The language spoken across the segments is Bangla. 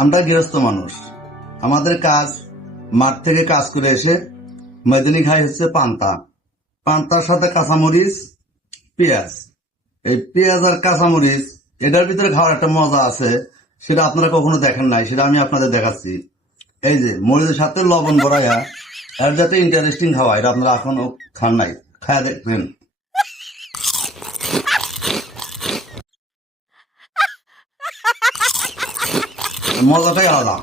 আমরা গৃহস্থ মানুষ, আমাদের কাজ মাঠ থেকে কাজ করে এসে মেদিনী খাই হচ্ছে পান্তা। পান্তার সাথে কাঁচামরিচ, পেঁয়াজ। এই পেঁয়াজ আর কাঁচামরিচ এটার ভিতরে খাওয়ার একটা মজা আছে, সেটা আপনারা কখনো দেখেন নাই, সেটা আমি আপনাদের দেখাচ্ছি। এই যে মরিচের সাথে লবণ ভরাইয়া এর যাতে ইন্টারেস্টিং খাওয়া, এটা আপনারা এখনো খান নাই, খায়া দেখবেন। মজাটাই আলাদা।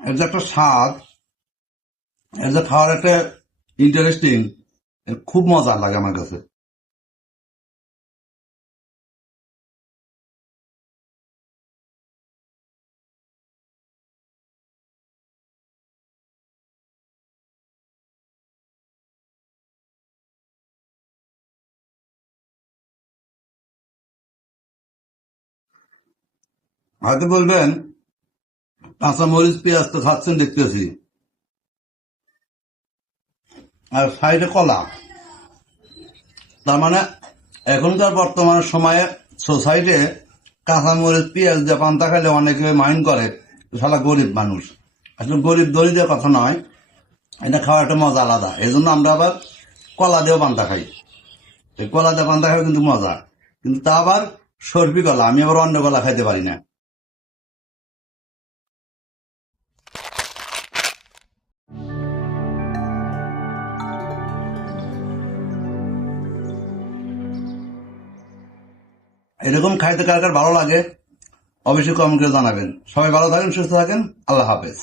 এর যে একটা স্বাদ, এর যে খাওয়ার একটা ইন্টারেস্টিং, খুব মজা লাগে আমার কাছে। হয়তো বলবেন কাঁচামরিচ পেঁয়াজ তো খাচ্ছেন দেখতেছি, আর সাইডে কলা। তার মানে এখনকার বর্তমান সময়ে সোসাইটি কাঁচামরিচ পেঁয়াজ দিয়ে পান্তা খাইলে অনেকে মাইন্ড করে শালা গরিব মানুষ। আসলে গরিব দরিদ্রের কথা নয়, এটা খাওয়ার একটা মজা আলাদা। এই জন্য আমরা আবার কলা দিয়েও পান্তা খাই। এই কলা দিয়ে পান্তা খাই কিন্তু মজা, কিন্তু তা আবার সর্পি কলা, আমি আবার অন্য কলা খাইতে পারি না। এরকম খাইতে কার কার ভালো লাগে অবশ্যই কমেন্ট করে জানাবেন। সবাই ভালো থাকেন, সুস্থ থাকেন, আল্লাহ হাফেজ।